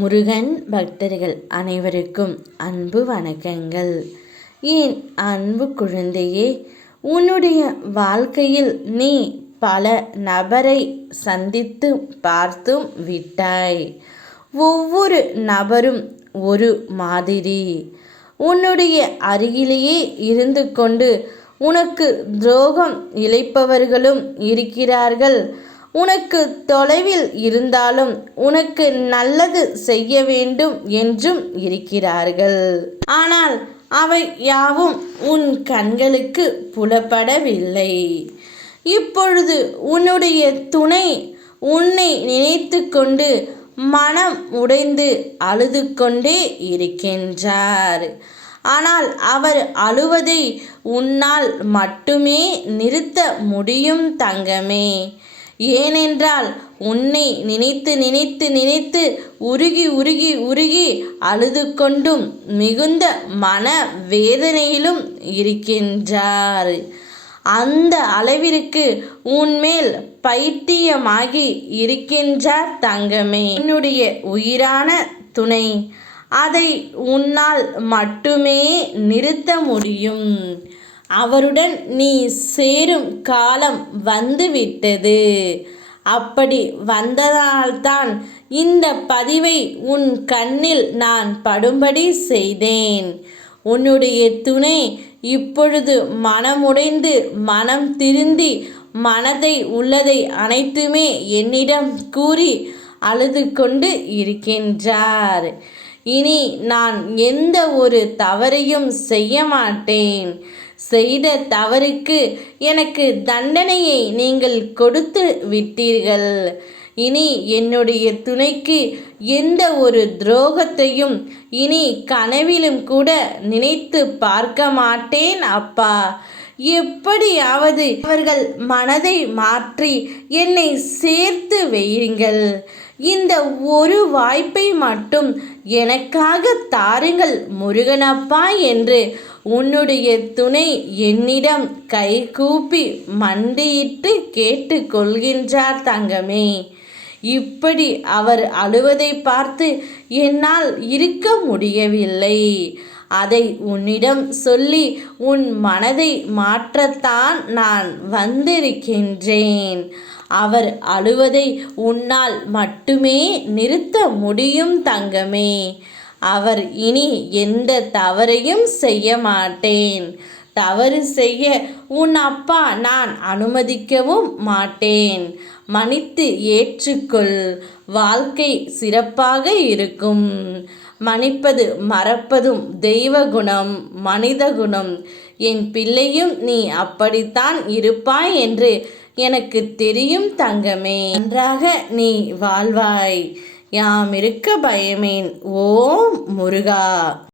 முருகன் பக்தர்கள் அனைவருக்கும் அன்பு வணக்கங்கள். ஏன் அன்பு குழந்தையே உன்னுடைய வாழ்க்கையில் நீ பல நபரை சந்தித்து பார்த்தும் விட்டாய். ஒவ்வொரு நபரும் ஒரு மாதிரி. உன்னுடைய அருகிலேயே இருந்து கொண்டு உனக்கு துரோகம் இழைப்பவர்களும் இருக்கிறார்கள். உனக்கு தொலைவில் இருந்தாலும் உனக்கு நல்லது செய்ய வேண்டும் என்றும் இருக்கிறார்கள். ஆனால் அவை யாவும் உன் கண்களுக்கு புலப்படவில்லை. இப்பொழுது உன்னுடைய துணை உன்னை நினைத்து கொண்டு மனம் உடைந்து அழுது கொண்டே இருக்கின்றார். ஆனால் அவர் அழுவதை உன்னால் மட்டுமே நிறுத்த முடியும் தங்கமே. ஏனென்றால் உன்னை நினைத்து நினைத்து நினைத்து உருகி உருகி உருகி அழுது கொண்டும் மிகுந்த மன வேதனையிலும் இருக்கின்றார். அந்த அளவிற்கு உன்மேல் பைத்தியமாகி இருக்கின்றார் தங்கமே. என்னுடைய உயிரான துணை அதை உன்னால் மட்டுமே நிறுத்த முடியும். அவருடன் நீ சேரும் காலம் வந்துவிட்டது. அப்படி வந்ததால்தான் இந்த பதிவை உன் கண்ணில் நான் படும்படி செய்தேன். உன்னுடைய துணை இப்பொழுது மனமுடைந்து மனம் திருந்தி மனதை உள்ளதை அனைத்துமே என்னிடம் கூறி அழுது கொண்டு இருக்கின்றார். இனி நான் எந்த ஒரு தவறையும் செய்ய மாட்டேன். செய்த தவறுக்கு எனக்கு தண்டனையை நீங்கள் கொடுத்து விட்டீர்கள். இனி என்னுடைய துணைக்கு எந்த ஒரு துரோகத்தையும் இனி கனவிலும் கூட நினைத்து பார்க்க மாட்டேன் அப்பா. எப்படியாவது அவர்கள் மனதை மாற்றி என்னை சேர்த்து வையுங்கள். இந்த ஒரு வாய்ப்பை மட்டும் எனக்காக தாருங்கள் முருகனப்பா என்று உன்னுடைய துணை என்னிடம் கை கூப்பி மண்டியிட்டு கேட்டுக்கொள்கின்றார் தங்கமே. இப்படி அவர் அழுவதை பார்த்து என்னால் இருக்க முடியவில்லை. அதை உன்னிடம் சொல்லி உன் மனதை மாற்றத்தான் நான் வந்திருக்கின்றேன். அவர் அழுவதை உன்னால் மட்டுமே நிறுத்த முடியும் தங்கமே. அவர் இனி எந்த தவறையும் செய்ய மாட்டேன். தவறு செய்ய உன் அப்பா நான் அனுமதிக்கவும் மாட்டேன். மன்னித்து ஏற்றுக்கொள். வாழ்க்கை சிறப்பாக இருக்கும். மன்னிப்பது மறப்பதும் தெய்வ குணம் மனித குணம். என் பிள்ளையும் நீ அப்படித்தான் இருப்பாய் என்று எனக்கு தெரியும் தங்கமே. நன்றாக நீ வாழ்வாய். யாம் இருக்க பயமேன் ஓம் முருகா.